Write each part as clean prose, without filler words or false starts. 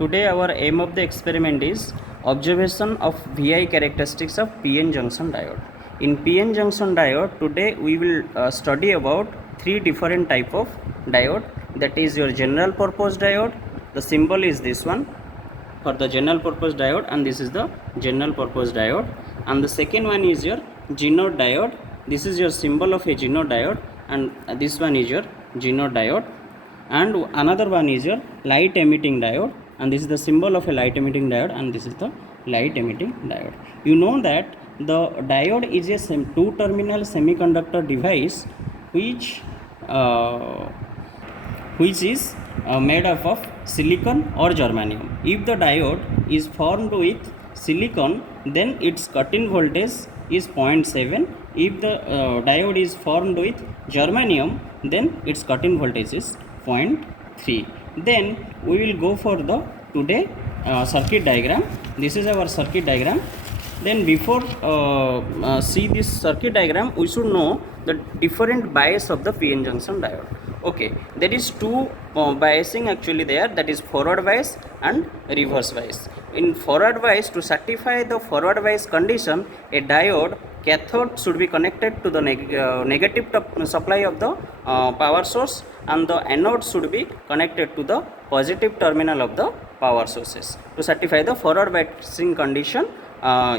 Today our aim of the experiment is observation of VI characteristics of PN junction diode. In PN junction diode, today we will study about three different type of diode. That is your general purpose diode. The symbol is this one for the general purpose diode, and this is the general purpose diode. And the second one is your Ginod diode. This is your symbol of a Ginod diode, and this one is your Ginod diode. And another one is your light emitting diode, and this is the symbol of a light emitting diode, and this is the light emitting diode. You know that the diode is a two terminal semiconductor device which is made up of silicon or germanium. If the diode is formed with silicon, then its cut-in voltage is 0.7. If the diode is formed with germanium, then its cut-in voltage is 0.3. Then we will go for the today circuit diagram. This is our circuit diagram. Then before see this circuit diagram, we should know the different bias of the PN junction diode. Okay, there is two biasing actually there, that is forward bias and reverse bias. In forward bias, to satisfy the forward bias condition, a diode cathode should be connected to the negative supply of the power source, and the anode should be connected to the positive terminal of the power sources to satisfy the forward biasing condition.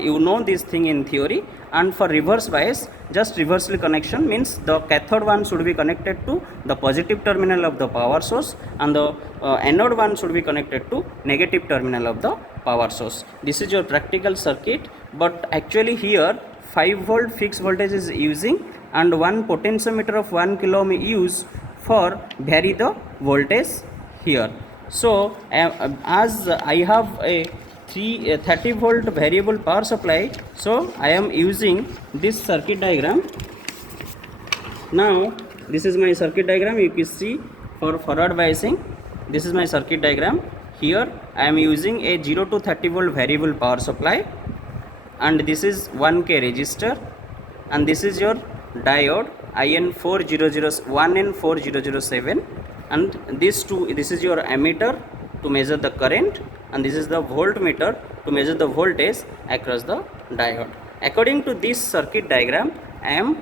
You know this thing in theory. And for reverse bias, just reversely connection means the cathode one should be connected to the positive terminal of the power source, and the anode one should be connected to negative terminal of the power source. This is your practical circuit, but actually here 5 volt fixed voltage is using, and one potentiometer of 1 kilo ohm use for vary the voltage here. So as I have a 30 volt variable power supply, so I am using this circuit diagram. Now this is my circuit diagram. You can see for forward biasing, this is my circuit diagram. Here I am using a 0 to 30 volt variable power supply, and this is 1K resistor, and this is your diode IN4001N4007, and this is your ammeter to measure the current, and this is the voltmeter to measure the voltage across the diode. According to this circuit diagram, I am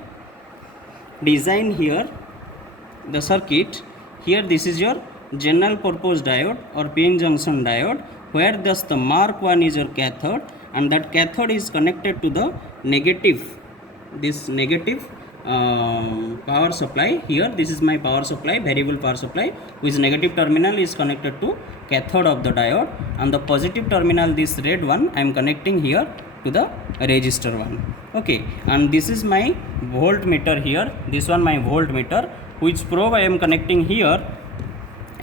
design here the circuit. Here this is your general purpose diode or PN junction diode, where thus the mark 1 is your cathode, and that cathode is connected to the negative, this negative power supply. Here this is my power supply, variable power supply, which negative terminal is connected to cathode of the diode, and the positive terminal, this red one, I am connecting here to the resistor one. Okay, and this is my voltmeter here, this one my voltmeter, which probe I am connecting here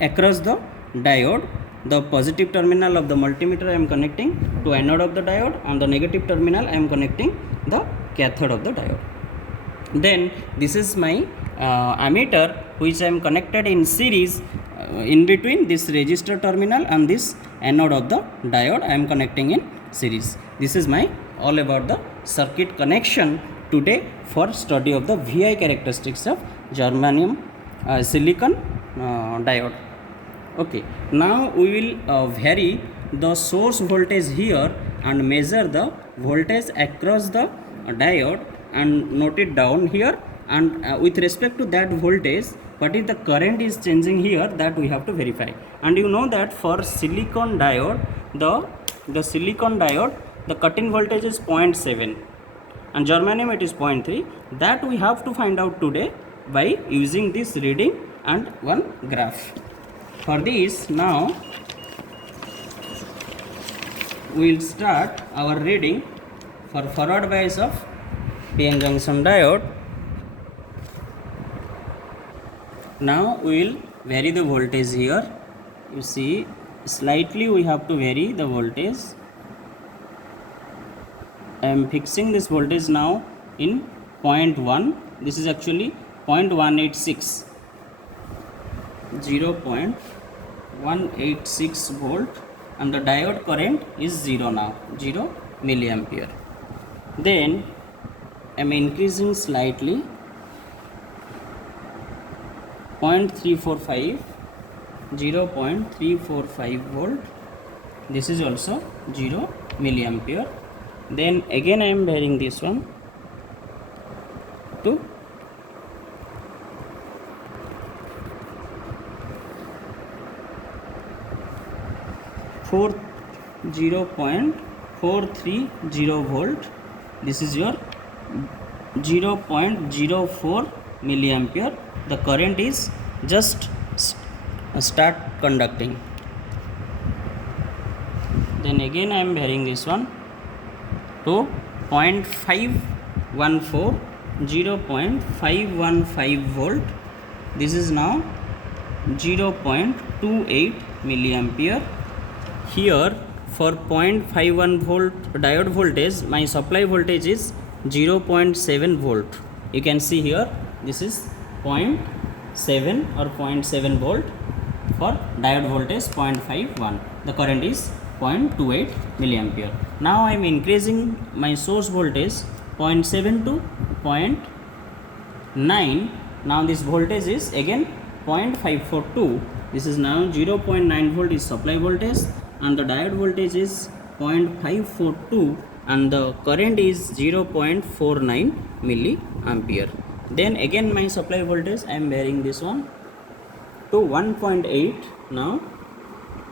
across the diode. The positive terminal of the multimeter I am connecting to anode of the diode, and the negative terminal I am connecting the cathode of the diode. Then this is my ammeter, which I am connected in series in between this resistor terminal and this anode of the diode I am connecting in series. This is my all about the circuit connection today for study of the VI characteristics of germanium silicon diode. Okay, now we will vary the source voltage here and measure the voltage across the diode and note it down here, and with respect to that voltage, what is the current is changing here, that we have to verify. And you know that for silicon diode, the silicon diode, the cut-in voltage is 0.7, and germanium it is 0.3. That we have to find out today by using this reading and one graph. For this, now we will start our reading for forward bias of PN junction diode. Now we will vary the voltage here. You see, slightly we have to vary the voltage. I am fixing this voltage now in 0.1. This is actually 0.186, 0.186 volt, and the diode current is 0 now, 0 milliampere. Then I am increasing slightly, 0.345 volt, this is also 0 milliampere. Then again I am varying this one to 0.430 volt. This is your 0.04 milliampere. The current is just start conducting. Then again I am varying this one to 0.514, 0.515 volt. This is now 0.28 milliampere. Here for 0.51 volt diode voltage, my supply voltage is 0.7 volt. You can see here this is 0.7 or 0.7 volt. For diode voltage 0.51, the current is 0.28 milliampere. Now I am increasing my source voltage 0.7 to 0.9. Now this voltage is again 0.542. This is now 0.9 volt is supply voltage, and the diode voltage is 0.542, and the current is 0.49 milliampere. Then again my supply voltage I am varying this one to 1.8, now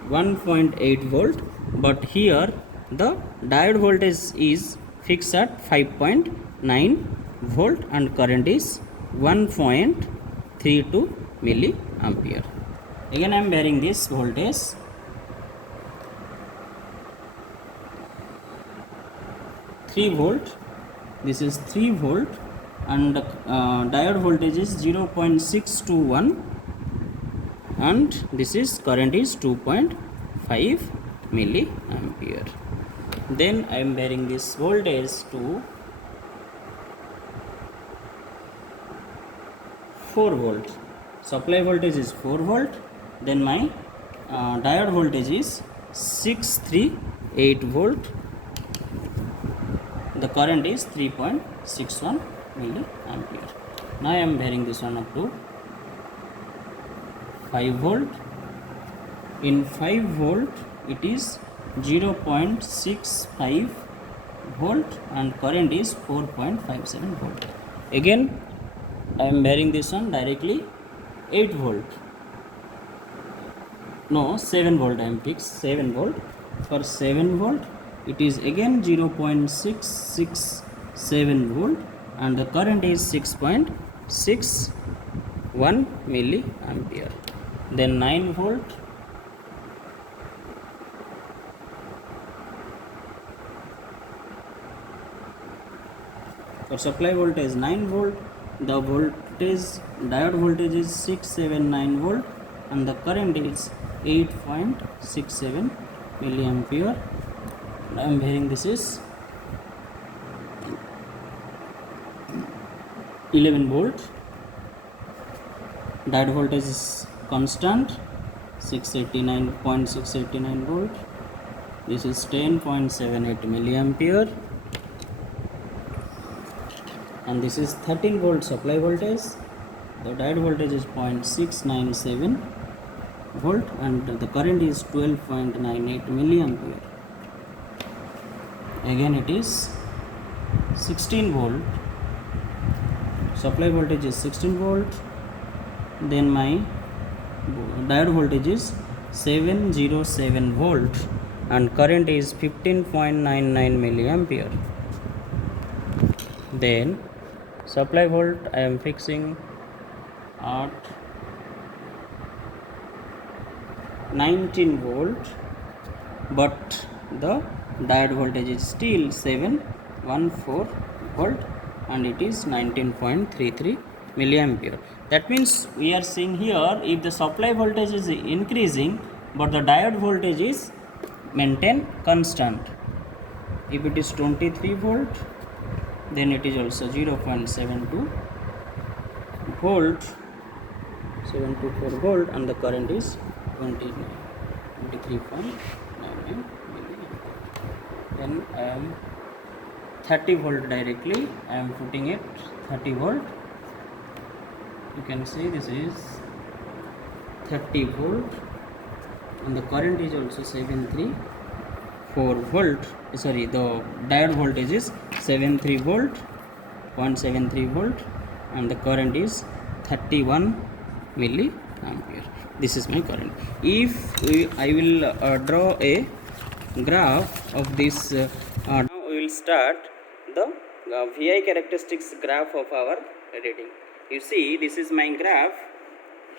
1.8 volt, but here the diode voltage is fixed at 5.9 volt and current is 1.32 milliampere. Again I am varying this voltage 3 volt. This is 3 volt, and diode voltage is 0.621, and this is current is 2.5 milliampere. Then I am varying this voltage to 4 volt. Supply voltage is 4 volt. Then my diode voltage is 638 volt. The current is 3.61 milliampere. Now I am varying this one up to 5 volt. In 5 volt it is 0.65 volt and current is 4.57 volt. Again I am varying this one directly 8 volt. No, 7 volt I am fixed 7 volt. For 7 volt it is again 0.667 volt and the current is 6.61 milliampere. Then 9 volt, for supply voltage 9 volt, the voltage diode voltage is 679 volt and the current is 8.67 milliampere. I am varying this is 11 volt. Diode voltage is constant 689 volt. This is 10.78 milliampere, and this is 13 volt supply voltage. The diode voltage is 0.697 volt and the current is 12.98 milliampere. Again it is 16 volt. Supply voltage is 16 volt. Then my diode voltage is 707 volt and current is 15.99 milliampere. Then supply volt I am fixing at 19 volt, but the diode voltage is still 714 volt and it is 19.33 milliampere. That means we are seeing here, if the supply voltage is increasing but the diode voltage is maintained constant. If it is 23 volt, then it is also 0.72 volt, 724 volt, and the current is 23.99 milliampere. Then I am 30 volt directly. I am putting it 30 volt. You can see this is 30 volt, and the current is also 73 4 volt, sorry, the diode voltage is 73 volt, 0.73 volt, and the current is 31 milliampere. This is my current. If I will draw a graph of this, now we will start the VI characteristics graph of our reading. You see, this is my graph.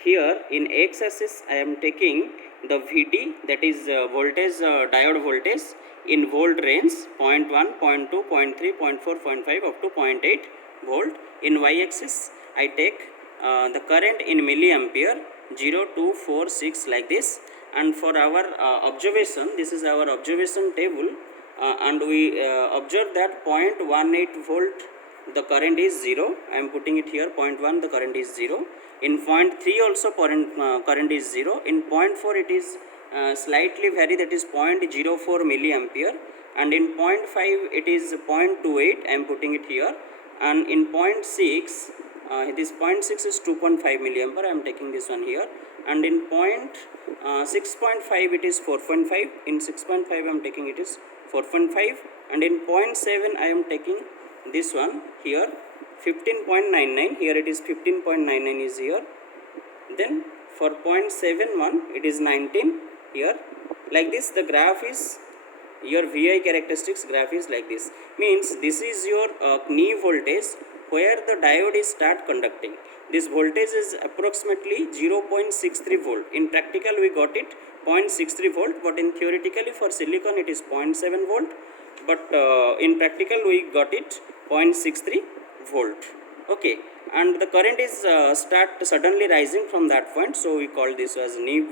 Here in x-axis I am taking the VD, that is voltage, diode voltage in volt range, 0.1, 0.2, 0.3, 0.4, 0.5 up to 0.8 volt. In y-axis I take the current in milliampere, 0, 2, 4, 6 like this. And for our observation, this is our observation table, and we observe that 0.18 volt the current is 0. I am putting it here, 0.1 the current is 0. In 0.3 also current is 0. In 0.4 it is slightly vary, that is 0.04 milliampere, and in 0.5 it is 0.28. I am putting it here, and in 0.6 this 0.6 is 2.5 milliampere. I am taking this one here, and in 6.5 it is 4.5. In 6.5 I am taking it is 4.5, and in 0.7 I am taking this one here, 15.99. Here it is 15.99 is here. Then for 0.71 it is 19 here. Like this the graph is, your VI characteristics graph is like this. Means this is your knee voltage where the diode is start conducting. This voltage is approximately 0.63 volt. In practical we got it 0.63 volt, but in theoretically for silicon it is 0.7 volt, but in practical we got it 0.63 volt. Okay, and the current is start suddenly rising from that point, so we call this as knee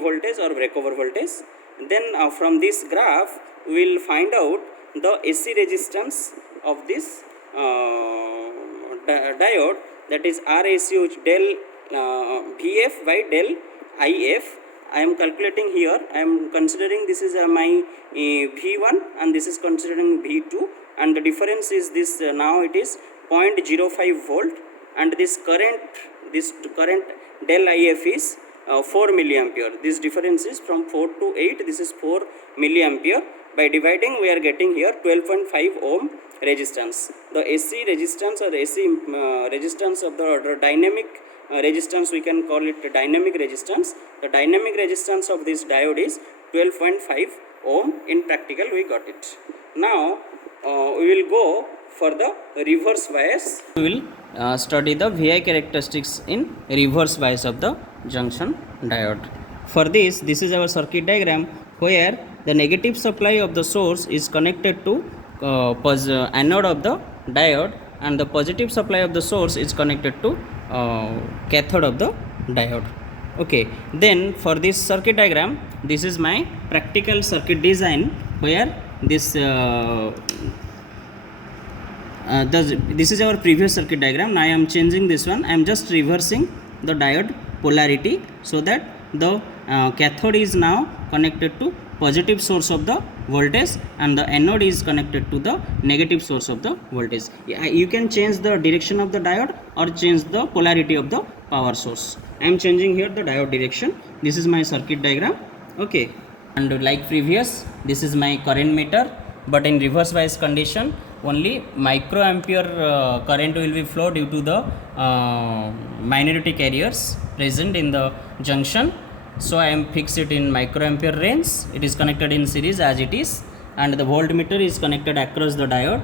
voltage or breakover voltage. Then from this graph we will find out the AC resistance of this diode, that is RAC del VF by del IF. I am calculating here. I am considering this is my V1 and this is considering V2, and the difference is this, now it is 0.05 volt, and this current del IF is 4 milliampere. This difference is from 4 to 8. This is 4 milliampere. By dividing we are getting here 12.5 ohm resistance. The AC resistance or AC resistance of the dynamic resistance, we can call it dynamic resistance. The dynamic resistance of this diode is 12.5 ohm. In practical we got it. Now we will go for the reverse bias. We will study the VI characteristics in reverse bias of the junction diode. For this is our circuit diagram where the negative supply of the source is connected to anode of the diode, and the positive supply of the source is connected to cathode of the diode. Okay, then for this circuit diagram, this is my practical circuit design where this this is our previous circuit diagram. Now I am changing this one. I am just reversing the diode polarity so that the cathode is now connected to positive source of the voltage and the anode is connected to the negative source of the voltage. You can change the direction of the diode or change the polarity of the power source. I am changing here the diode direction. This is my circuit diagram. Okay, and like previous, this is my current meter, but in reverse bias condition only microampere current will be flow due to the minority carriers present in the junction. So I am fixed it in microampere range. It is connected in series as it is, and the voltmeter is connected across the diode,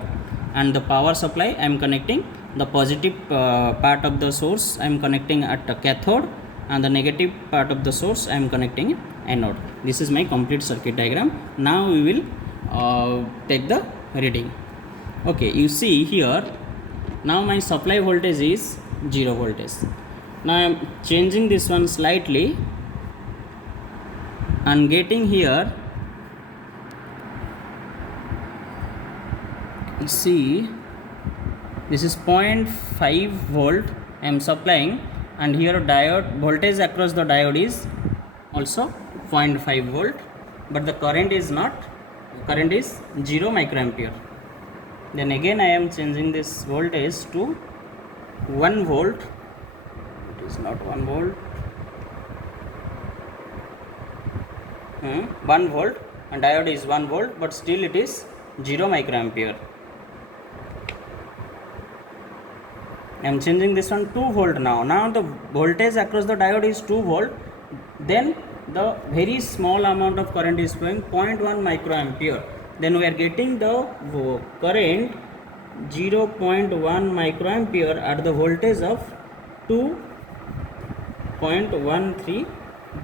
and the power supply I am connecting the positive part of the source I am connecting at the cathode, and the negative part of the source I am connecting anode. This is my complete circuit diagram. Now we will take the reading. Okay, you see here, now my supply voltage is 0 voltage. Now I am changing this one slightly and getting here, you see this is 0.5 volt I am supplying, and here diode voltage across the diode is also 0.5 volt, but the current is not, current is 0 microampere. Then again I am changing this voltage to 1 volt. It is not 1 volt, 1 volt, and diode is 1 volt, but still it is 0 microampere. I am changing this on 2 volt now. Now the voltage across the diode is 2 volt. Then the very small amount of current is flowing 0.1 microampere. Then we are getting the current 0.1 microampere at the voltage of 2.13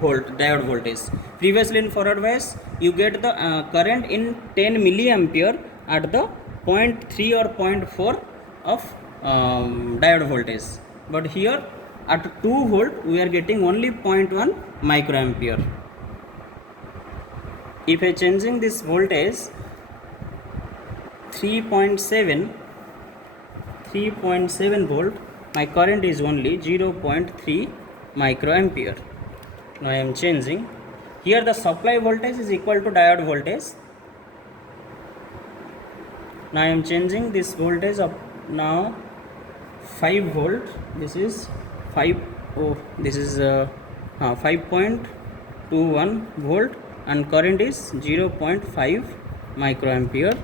volt diode voltage. Previously in forward bias you get the current in 10 milliampere at the 0.3 or 0.4 of diode voltage, but here at 2 volt we are getting only 0.1 microampere. If I changing this voltage 3.7 volt, my current is only 0.3 microampere. Now I am changing. Here the supply voltage is equal to diode voltage. Now I am changing this voltage of now 5 volt. This is 5.21 volt, and current is 0.5 microampere.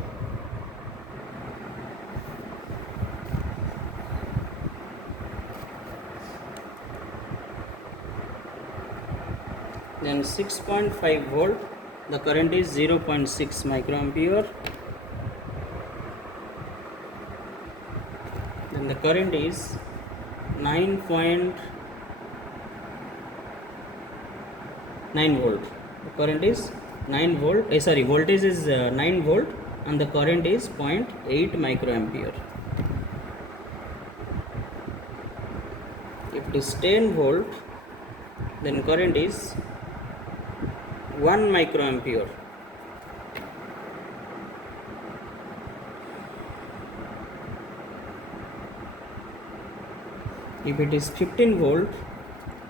Then 6.5 volt, the current is 0.6 microampere. Then the current is 9.9 volt. The current is 9 volt. Voltage is 9 volt, and the current is 0.8 microampere. If it is 10 volt, then current is 1 microampere. If it is 15 volt,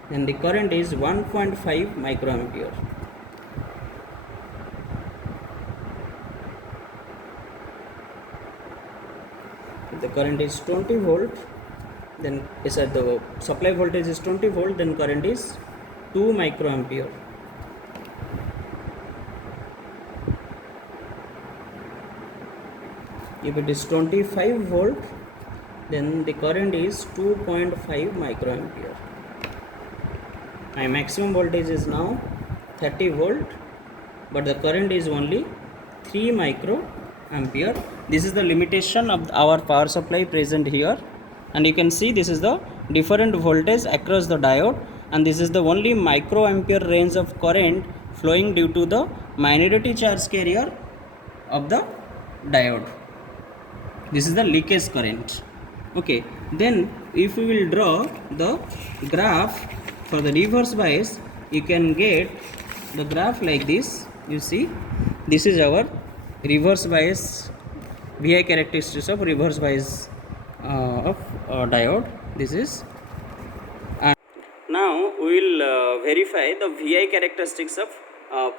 then the current is 1.5 microampere. If the current is 20 volt, then the supply voltage is 20 volt, then current is 2 microampere. If it is 25 volt, then the current is 2.5 microampere. My maximum voltage is now 30 volt, but the current is only 3 microampere. This is the limitation of our power supply present here, and you can see this is the different voltage across the diode, and this is the only microampere range of current flowing due to the minority charge carrier of the diode. This is the leakage current. Okay, then if we will draw the graph for the reverse bias, you can get the graph like this. You see, this is our reverse bias, VI characteristics of reverse bias of diode. This is. Now we will verify the VI characteristics of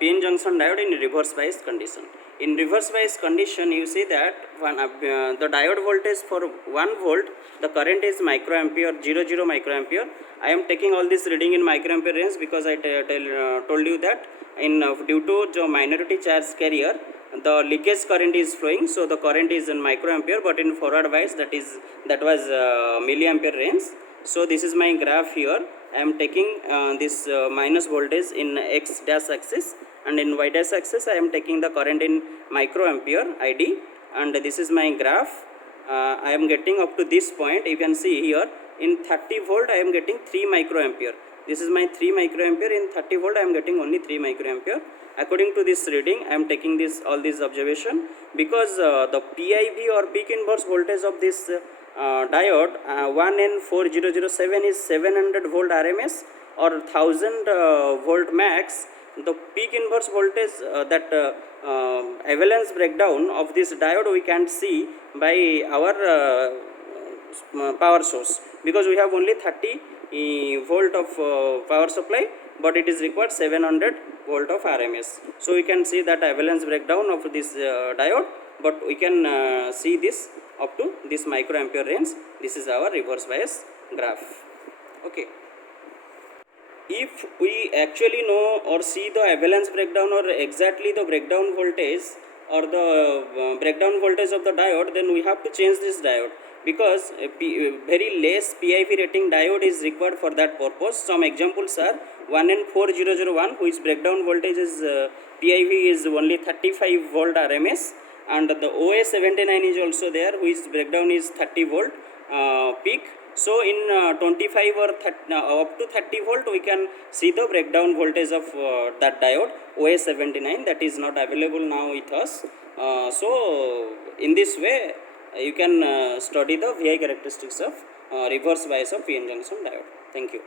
PN junction diode in reverse bias condition. In reverse bias condition, you see that the diode voltage for 1 volt, the current is microampere, 0 microampere. I am taking all this reading in microampere range because I told you that in due to the minority charge carrier, the leakage current is flowing, so the current is in microampere, but in forward bias that was milliampere range. So this is my graph here. I am taking this minus voltage in x dash axis, and in y dash axis I am taking the current in microampere ID, and this is my graph. I am getting up to this point. You can see here in 30 volt I am getting 3 microampere. This is my 3 microampere. In 30 volt I am getting only 3 microampere. According to this reading, I am taking all this observation because the PIV or peak inverse voltage of this diode 1N4007 is 700 volt RMS or 1000 volt max. The peak inverse voltage that avalanche breakdown of this diode we can't see by our power source, because we have only 30 volt of power supply, but it is required 700 volt of RMS. So we can see that avalanche breakdown of this diode, but we can see this up to this microampere range. This is our reverse bias graph. Okay. if we actually know or see the avalanche breakdown or exactly the breakdown voltage or the breakdown voltage of the diode, then we have to change this diode, because very less PIV rating diode is required for that purpose. Some examples are 1N4001, which breakdown voltage is PIV is only 35 volt RMS, and the OA79 is also there, which breakdown is 30 volt peak. So in 25 or 30, up to 30 volt, we can see the breakdown voltage of that diode OA79, that is not available now with us. So in this way you can study the VI characteristics of reverse bias of PN junction diode. Thank you.